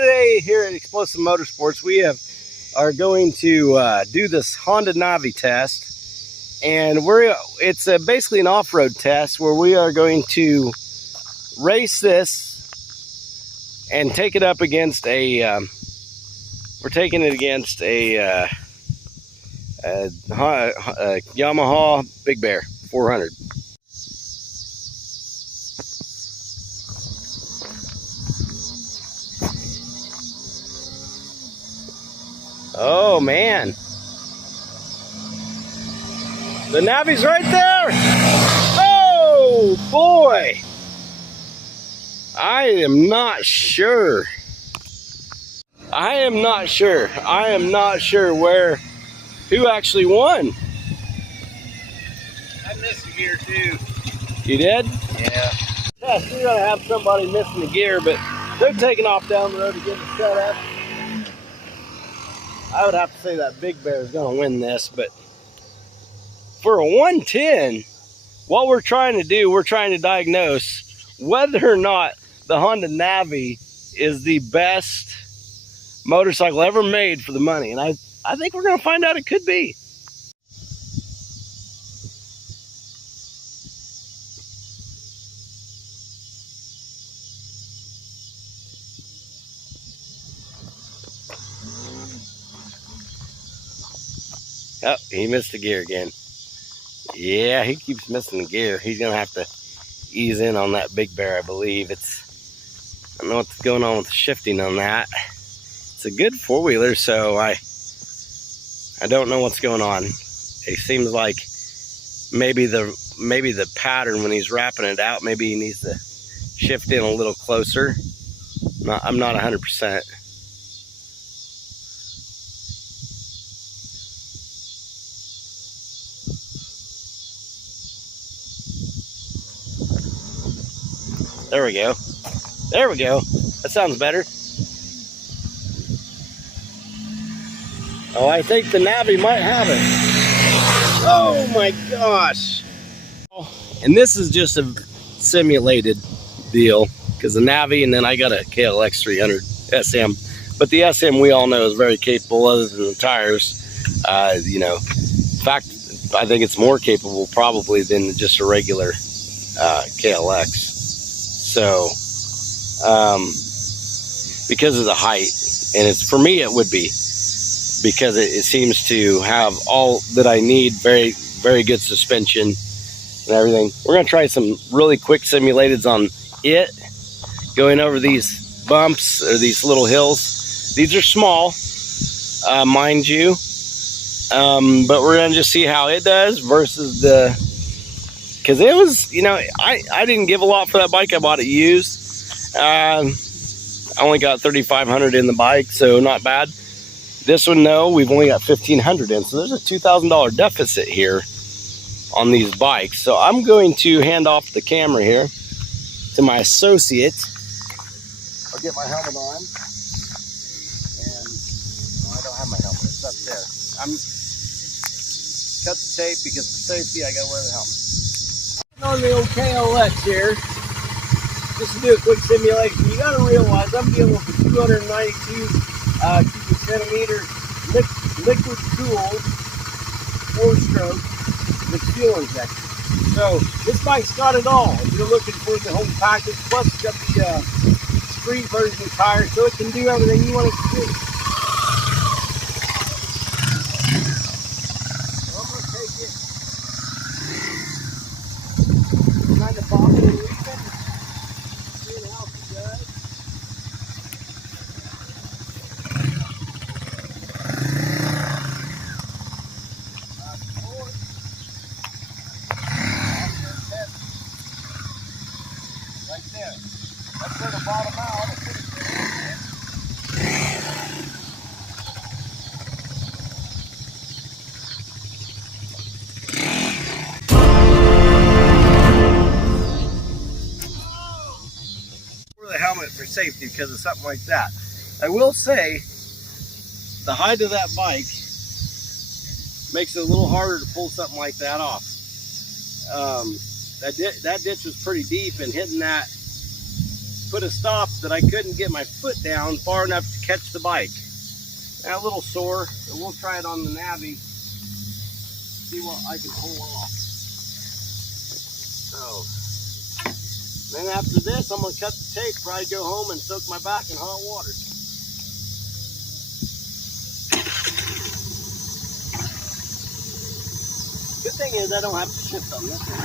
today here at Explosive Motorsports, we are going to do this Honda Navi test, and it's basically an off-road test where we are going to race this and take it up against a. We're taking it against a Yamaha Big Bear 400. Oh man, the Navi's right there. Oh boy, I am not sure. I am not sure who actually won. I missed a gear too. You did? Yeah. Yes, we're gonna have somebody missing the gear, but they're taking off down the road to get the set up. I would have to say that Big Bear is going to win this, but for a 110, what we're trying to do, we're trying to diagnose whether or not the Honda Navi is the best motorcycle ever made for the money. And I think we're going to find out it could be. Oh, he missed the gear again. Yeah, he keeps missing the gear. He's going to have to ease in on that Big Bear, I believe. I don't know what's going on with the shifting on that. It's a good four-wheeler, so I don't know what's going on. It seems like maybe the pattern when he's wrapping it out, maybe he needs to shift in a little closer. I'm not 100%. There we go. There we go. That sounds better. Oh, I think the Navi might have it. Oh my gosh. And this is just a simulated deal because the Navi, and then I got a KLX 300 SM. But the SM we all know is very capable other than the tires. You know, in fact, I think it's more capable probably than just a regular KLX. So, because of the height, and it's for me, it would be because it seems to have all that I need, very, very good suspension and everything. We're going to try some really quick simulateds on it, going over these bumps or these little hills. These are small, mind you, but we're going to just see how it does versus because it was, you know, I didn't give a lot for that bike. I bought it used. I only got 3,500 in the bike, so not bad. This one, no, we've only got 1,500 in, so there's a $2,000 deficit here on these bikes. So I'm going to hand off the camera here to my associate. I'll get my helmet on. And no, I don't have my helmet. It's up there. I'm cut the tape because for safety, I got to wear the helmet. On the old KLX here, just to do a quick simulation. You got to realize I'm dealing with a 292 cubic centimeter liquid cooled 4-stroke with fuel injection. So this bike's got it all. If you're looking for the whole package, plus it's got the street version tire, so it can do everything you want it to do. Kind of bobbing and weaving, seeing how she does. Right there. That's where the bottom out. The helmet for safety because of something like that. I will say the height of that bike makes it a little harder to pull something like that off. That ditch was pretty deep, and hitting that put a stop that I couldn't get my foot down far enough to catch the bike. And a little sore, but we'll try it on the Navi. See what I can pull off. So, then after this, I'm gonna cut the tape, probably go home and soak my back in hot water. Good thing is I don't have to shift on this one.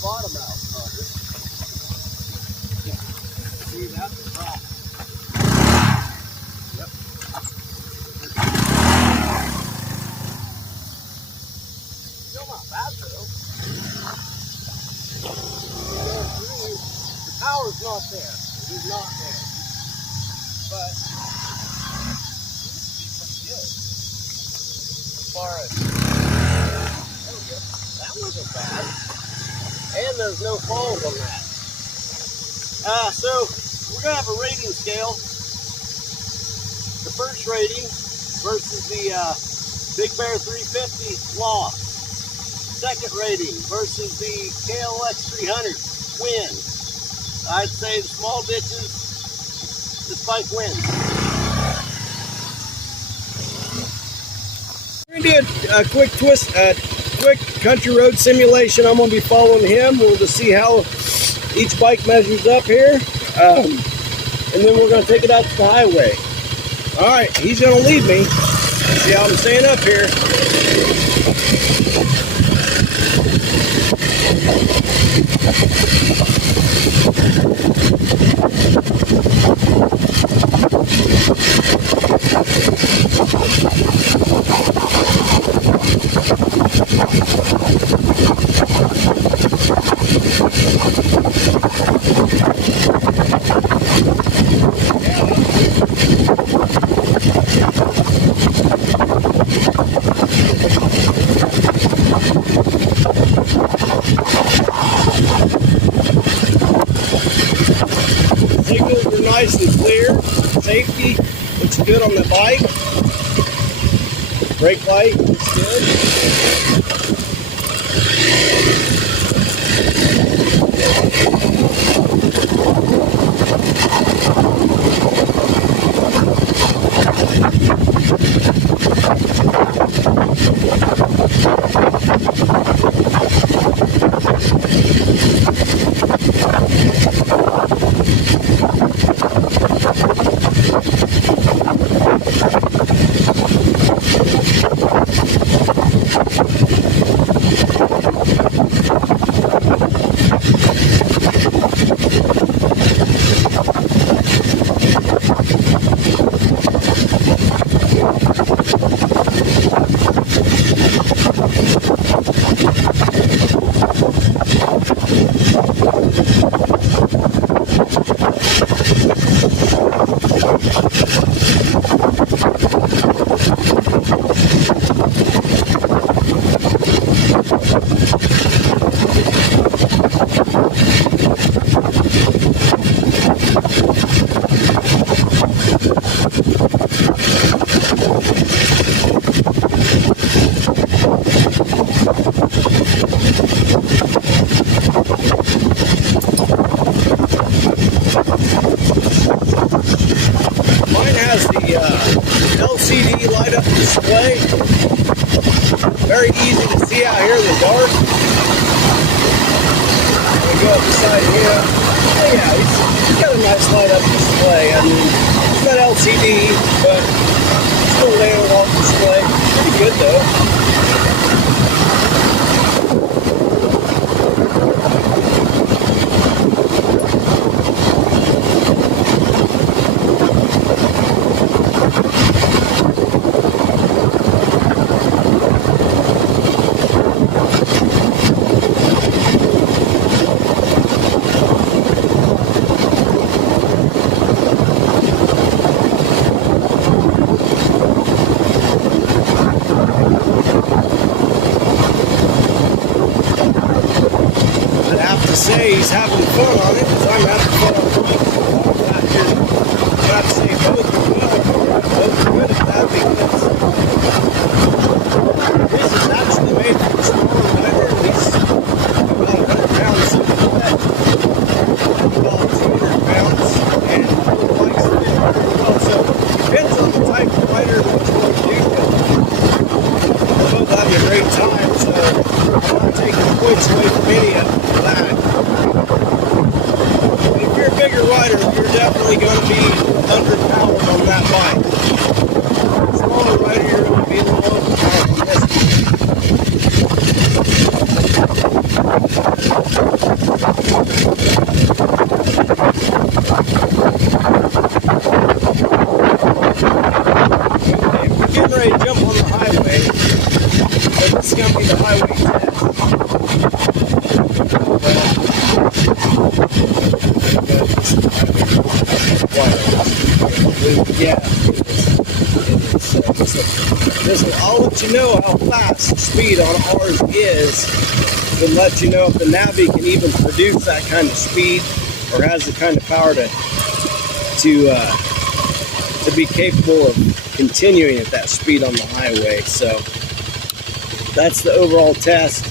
Bottom out, probably. Yeah. See, that's the problem. Yep. Still not bad though. The power's not there. It is not there. But it seems to be pretty good. As far as there we go. That wasn't bad. And there's no falls on that. So we're gonna have a rating scale. The first rating versus the Big Bear 350 Loft. Second rating versus the KLX 300 Win. I'd say the small ditches, this bike wins. We're gonna do a quick twist. Quick country road simulation. I'm going to be following him. We'll just see how each bike measures up here. And then we're going to take it out to the highway. All right, he's going to lead me. See how I'm staying up here. Signals are nice and clear. Safety looks good on the bike. Brake light looks good. LCD light up display. Very easy to see out here in the dark. We go up beside him. Oh yeah, he's got a nice light up display. I mean, it's not LCD, but still an analog display. Pretty good though. Say he's having fun on it, because I'm having fun on it. not to say both are good. Both are good at that because this is actually made for the smaller rider. These about 100 pounds soaking wet, about 200 pounds, and the bike's fit pretty well. So it depends on the type of rider that you want to do, but we're both having a great time, so I'm not taking points away from any of them for that. But if you're a bigger rider, you're definitely going to be underpowered on that bike. Smaller rider, you're going to be a little overpowered on this one. Okay, we're getting ready to jump on the highway. So this is going to be the highway test. I'll let you know how fast the speed on ours is, and let you know if the Navi can even produce that kind of speed or has the kind of power to be capable of continuing at that speed on the highway. So that's the overall test.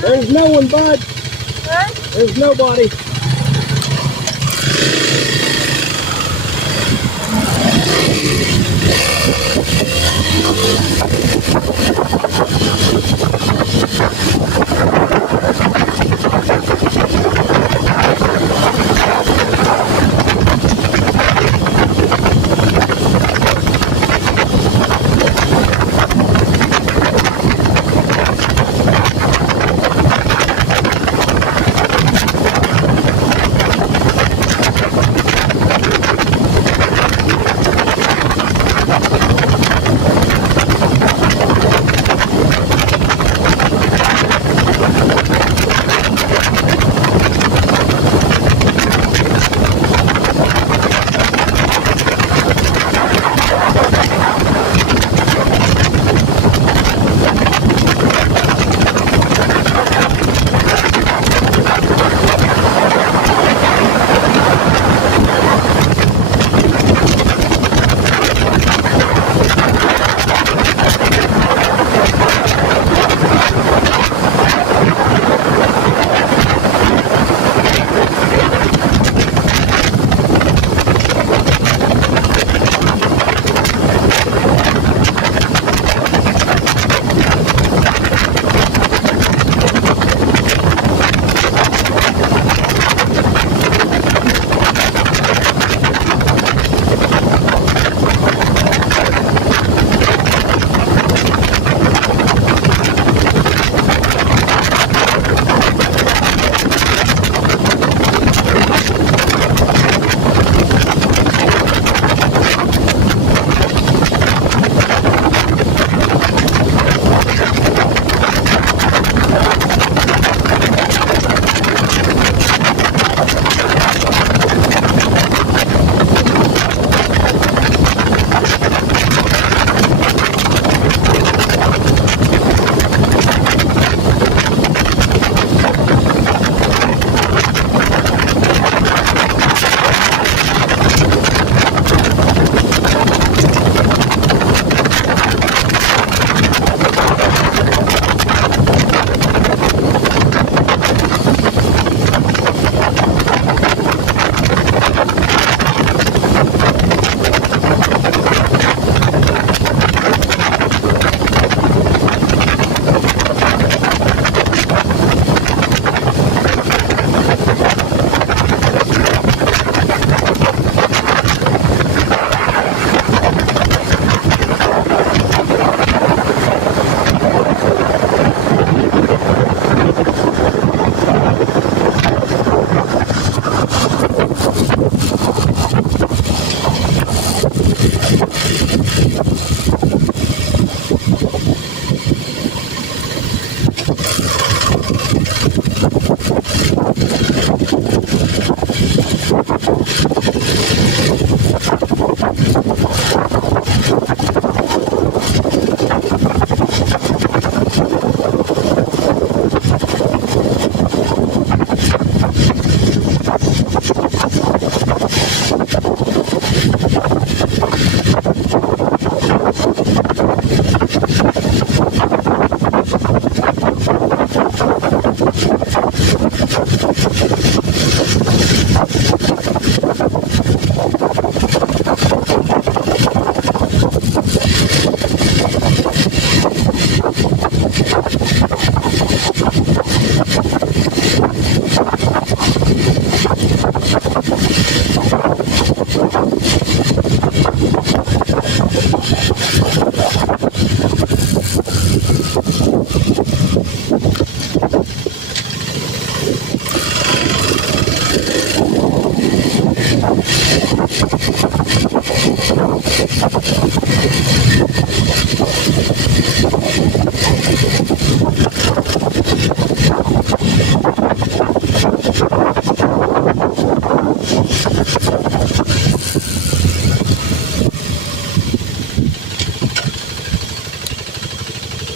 There's no one, bud. There's nobody.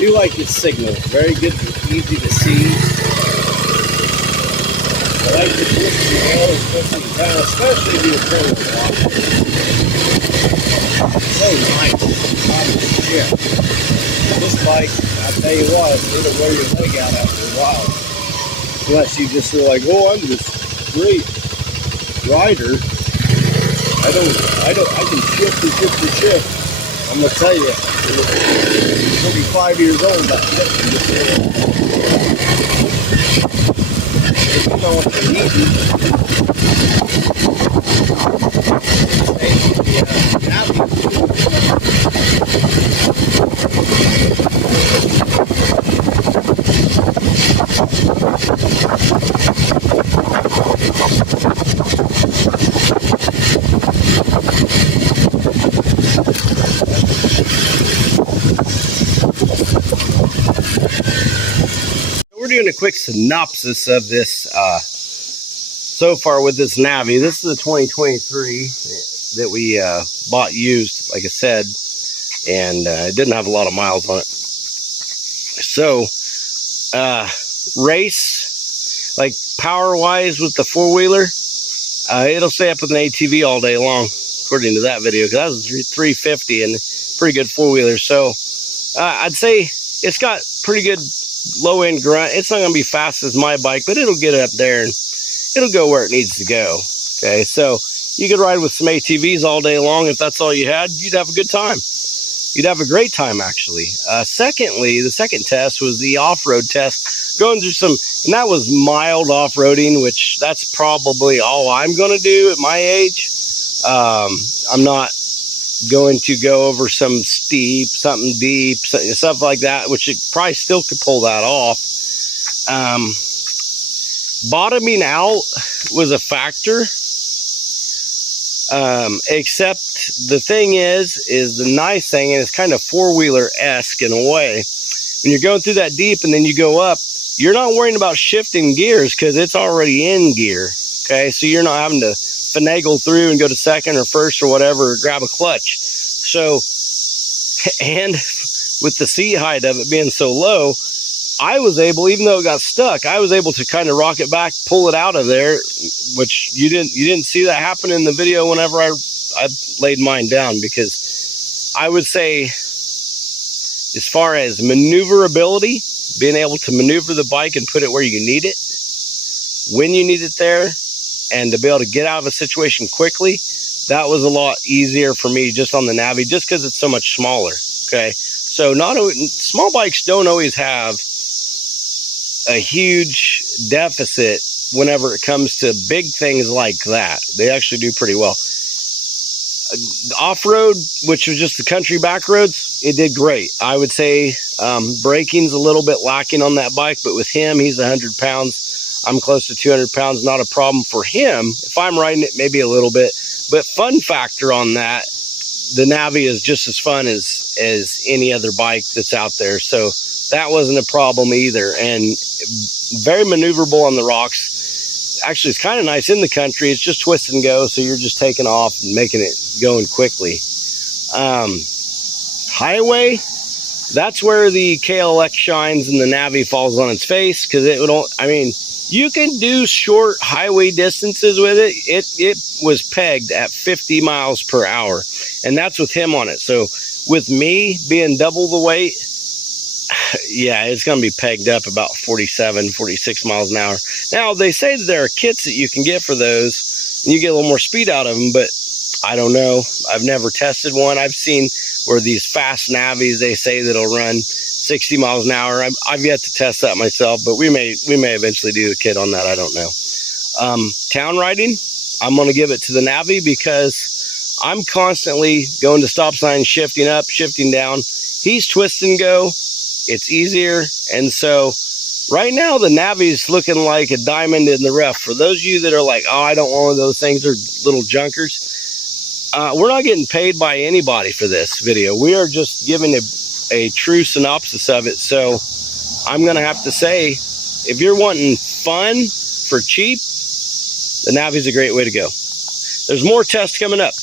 do like its signal. Very good, easy to see. I like the twisting wheel, especially down, especially if you're turning a lot. So nice. Yeah. This bike, I tell you what, it'll wear your leg out after a while. Unless you just are like, oh, I'm this great rider. I can shift and shift. I'm gonna tell you, you'll be 5 years old. That shifting you know it's easy. We're doing a quick synopsis of this so far with this Navi. This is a 2023 that we bought used, like I said, and it didn't have a lot of miles on it. So race, like power wise with the four-wheeler, it'll stay up with an ATV all day long, according to that video, because that was 350 and pretty good four-wheeler. So I'd say it's got pretty good low end grunt. It's not going to be fast as my bike, but it'll get up there and it'll go where it needs to go. Okay, so you could ride with some ATVs all day long. If that's all you had, you'd have a good time. You'd have a great time, actually. Secondly, the second test was the off-road test, going through some, and that was mild off-roading, which that's probably all I'm going to do at my age. I'm not going to go over some steep, something deep, stuff like that, which it probably still could pull that off. Bottoming out was a factor, except the thing is the nice thing, and it's kind of four-wheeler-esque in a way, when you're going through that deep and then you go up, you're not worrying about shifting gears because it's already in gear. Okay, so you're not having to finagle through and go to second or first or whatever, or grab a clutch. So, and with the seat height of it being so low, I was able, even though it got stuck, I was able to kind of rock it back, pull it out of there, which you didn't see that happen in the video whenever I laid mine down, because I would say, as far as maneuverability, being able to maneuver the bike and put it where you need it, when you need it there, and to be able to get out of a situation quickly, that was a lot easier for me just on the Navi, just because it's so much smaller. Okay, so small bikes don't always have a huge deficit whenever it comes to big things like that. They actually do pretty well. Off-road, which was just the country back roads, it did great. I would say braking's a little bit lacking on that bike, but with him, he's 100 pounds. I'm close to 200 pounds, not a problem for him. If I'm riding it, maybe a little bit. But fun factor on that, the Navi is just as fun as any other bike that's out there. So that wasn't a problem either. And very maneuverable on the rocks. Actually, it's kind of nice in the country. It's just twist and go, so you're just taking off and making it going quickly. Highway, that's where the KLX shines and the Navi falls on its face, because it would, I mean, you can do short highway distances with it. It was pegged at 50 miles per hour, and that's with him on it. So with me being double the weight, yeah, it's going to be pegged up about 47, 46 miles an hour. Now, they say that there are kits that you can get for those, and you get a little more speed out of them, but I don't know. I've never tested one. I've seen where these fast Navis, they say that it'll run 60 miles an hour. I've yet to test that myself, but we may eventually do a kit on that. I don't know. Town riding, I'm going to give it to the Navi, because I'm constantly going to stop signs, shifting up, shifting down. He's twist and go. It's easier. And so right now the Navi's looking like a diamond in the rough. For those of you that are like, oh, I don't want one of those things, they're little junkers. We're not getting paid by anybody for this video. We are just giving a true synopsis of it. So I'm going to have to say, if you're wanting fun for cheap, the Navi's a great way to go. There's more tests coming up.